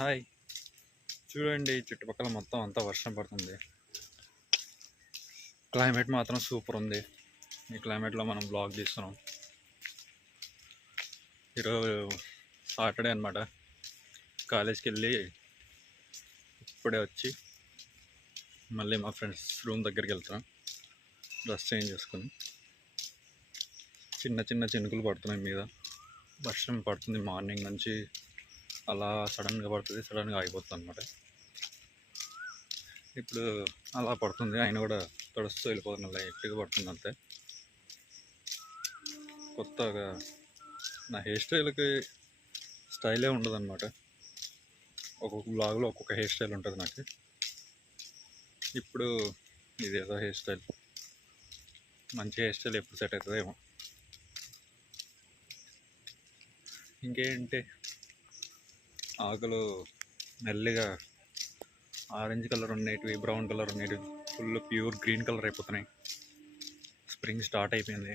Hi, చూడండి చుట్టుపక్కల మొత్తం అంతా వర్షం పడుతుంది. క్లైమేట్ మాత్రం సూపర్ ఉంది. ఈ క్లైమేట్లో మనం బ్లాగ్ తీస్తున్నాం. ఈరోజు సాటర్డే అనమాట. కాలేజ్కి వెళ్ళి ఇప్పుడే వచ్చి మళ్ళీ మా ఫ్రెండ్స్ రూమ్ దగ్గరికి వెళ్తున్నాం. డ్రెస్ చేంజ్ చేసుకుని చిన్న చిన్న చినుకులు పడుతున్నాయి మీద. వర్షం పడుతుంది మార్నింగ్ నుంచి. అలా సడన్గా పడుతుంది, సడన్గా ఆగిపోతుంది అనమాట. ఇప్పుడు అలా పడుతుంది, ఆయన కూడా తడుస్తూ వెళ్ళిపోతుంది. లైట్గా పడుతుంది అంతే. కొత్తగా నా హెయిర్ స్టైల్కి స్టైలే ఉండదు అనమాట. ఒక్కొక్క బ్లాగ్లో ఒక్కొక్క హెయిర్ స్టైల్ ఉంటుంది నాకు. ఇప్పుడు ఇదేదో హెయిర్ స్టైల్, మంచి హెయిర్ స్టైల్ ఎప్పుడు సెట్ అవుతుందో ఏమో. ఇంకేంటి, ఆకులు మెల్లిగా ఆరెంజ్ కలర్ ఉండేటివి, బ్రౌన్ కలర్ ఉండేటివి ఫుల్ ప్యూర్ గ్రీన్ కలర్ అయిపోతున్నాయి. స్ప్రింగ్ స్టార్ట్ అయిపోయింది.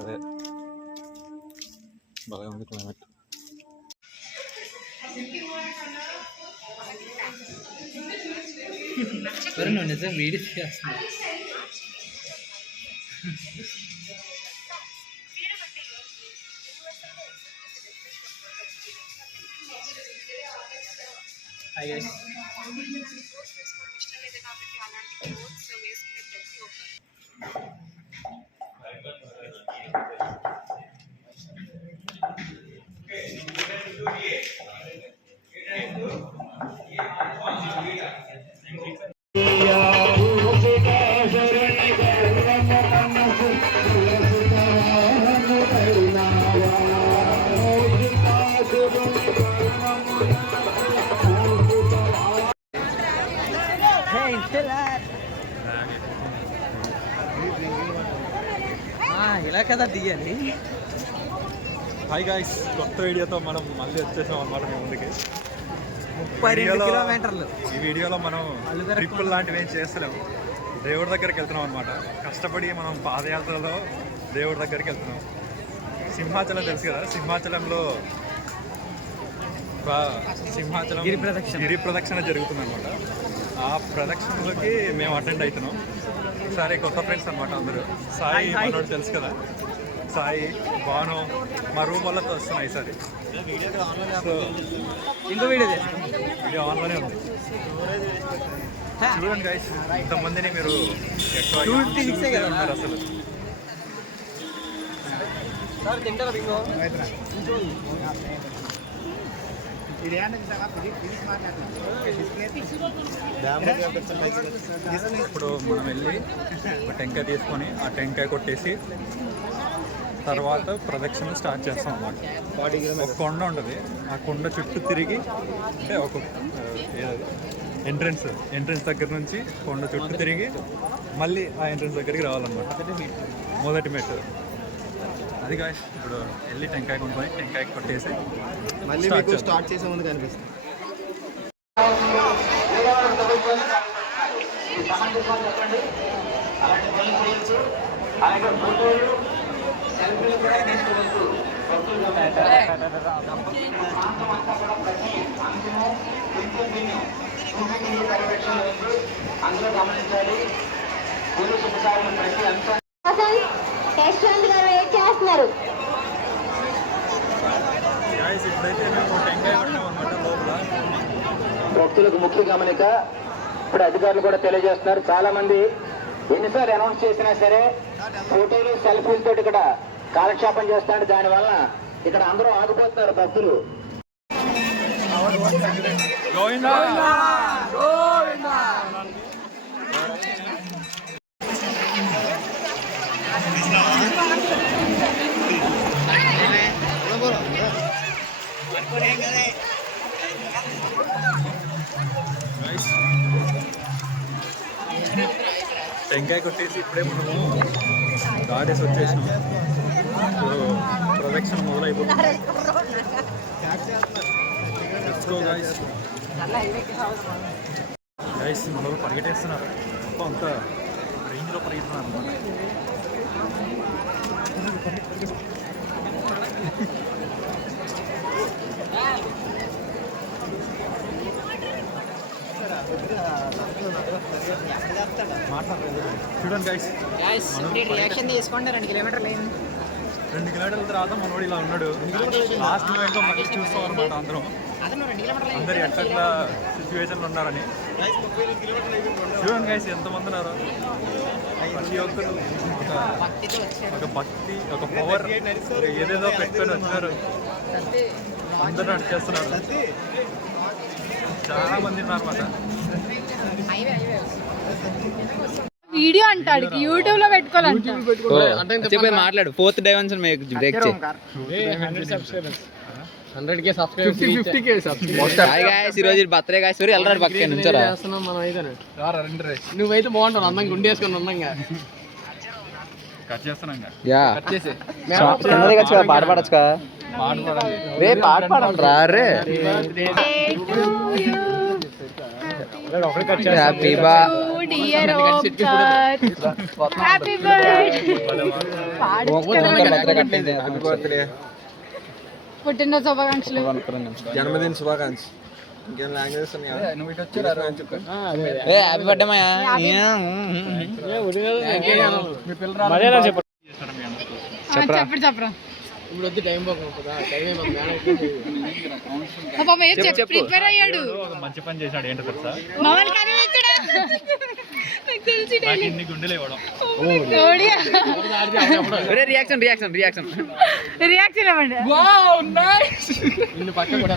అదే బాగా ఉంది క్లైమేట్. నిజం వీడియో చేస్తున్నా. ఇలా కదా దిగాలి. హాయ్ గాయ్స్, కొత్త వీడియోతో మనం మళ్ళీ వచ్చేసాం అన్నమాట మీ ముందుకి. 32 కిలోమీటర్లు. ఈ వీడియోలో మనం ట్రిప్పులు లాంటివి ఏం చేస్తలేము. దేవుడి దగ్గరికి వెళ్తున్నాం అనమాట. కష్టపడి మనం పాదయాత్రలో దేవుడి దగ్గరికి వెళ్తున్నాం. సింహాచలం తెలుసు కదా, సింహాచలంలో గిరి ప్రదక్షిణ జరుగుతుంది అనమాట. ఆ ప్రదక్షిణలోకి మేము అటెండ్ అవుతున్నాం. సరే, కొత్త ఫ్రెండ్స్ అనమాట అందరూ. సాయి మనోడు తెలుసు కదా, సాయి, బాను, మా రూమ్ వాళ్ళతో వస్తున్నాయి. ఈసారి ఇంకో వీడియో ఆన్లోనే ఉంది. చూడండి గైస్, ఇంతమందిని మీరు ఉన్నారు అసలు. ఇప్పుడు మనం వెళ్ళి ఒక టెంకాయ తీసుకొని ఆ టెంకాయ కొట్టేసి తర్వాత ప్రదక్షిణ స్టార్ట్ చేస్తాం అన్నమాట. ఒక కొండ ఉంటుంది, ఆ కొండ చుట్టూ తిరిగి, అంటే ఒక ఎంట్రన్స్ దగ్గర నుంచి కొండ చుట్టూ తిరిగి మళ్ళీ ఆ ఎంట్రన్స్ దగ్గరికి రావాలన్నమాట. మొదటి మెట్టు అది గాయస్. ఇప్పుడు వెళ్ళి టెంకాయ కొనుక్కొని టెంకాయ కొట్టేసి మళ్ళీ స్టార్ట్ చేసే ముందు కనిపిస్తుంది. అందరూ గమనించాలి. పోలీసు అధికారులు ప్రతి అంశాన్ని చేస్తున్నారు. ఇప్పుడైతే మేము టెంకాయ కొట్టాం అన్నమాట లోపల. భక్తులకు ముఖ్య గమనిక, ఇప్పుడు అధికారులు కూడా తెలియజేస్తున్నారు. చాలా మంది ఎన్నిసార్లు అనౌన్స్ చేసినా సరే ఫోటోలు సెల్ఫీలతో ఇక్కడ కాలక్షేపం చేస్తాడు. దానివల్ల ఇక్కడ అందరూ ఆగిపోతున్నారు భక్తులు. టెంకాయ కొట్టేసి ఇప్పుడే మనము గాడేసి వచ్చేసినాం. ఇప్పుడు ప్రదక్షిణ మొదలైపోతుంది. గైస్ మనలో పరిగెట్టేస్తున్నారు. అంత రేంజ్లో పరిగెడుతున్నారు అనమాట. మాట్లాడలేదు చూడండి గైస్ రియాక్షన్ తీసుకోండి 2 కిలోమీటర్లు అయింది 2 కిలోమీటర్ల తర్వాత మనోడు ఇలా ఉన్నాడు లాస్ట్ మూమెంట్లో మళ్ళీ చూస్తాం అనమాట అందరం అందరు ఎట్లా సిచ్యువేషన్లో ఉన్నారని చూడండి గైస్ ఎంతమంది ఉన్నారు ప్రతి ఒక్కరు ఒక భక్తి ఒక పవర్ ఏదేదో పెట్టుకొని వచ్చారు అందరూ నడిచేస్తున్నారు చాలా మంది ఉన్నారు అన్నమాట వీడియో అంటాడు యూట్యూబ్ లో పెట్టుకోవాలంట చెప్పి మాట్లాడు 4th డైమెన్షన్ మీకు బ్రేక్ చేయి 100K subscribers 50K subscribers hi guys ఈ రోజు బర్త్డే గాయ్స్ ఎవరు ఎల్లరాడు పక్కనే నుంచోరా చేస్తున్నాం మనం అయితేనే నువ్వైతే బాగుంటావు అందంగా గుండేసుకొని అందంగా కట్ చేస్తున్నాం యా కట్ చేసి కిందకి వచ్చి పాట పాడొచ్చు కదా రే పాట పాడండి రే హ్యాపీ బర్త్డే పుట్టిన శుభాకాంక్షలు జన్మదిన శుభాకాంక్ష ఇంకేం లాంగ్వేజెస్ హ్యాపీ బర్త్డే మాయా చెప్పరా ఇప్పుడు వద్దు టైం ప్రిపేర్ అయ్యాడు ఒక మంచి పని చేశాడు ఏంటో తెలుసా మమ్మల్ని కనిపించడా నాకు తెలిసి నాకు ఇన్ని గుండెలు ఇవ్వడం రియాక్షన్ రియాక్షన్ ఇవ్వండి పక్క కూడా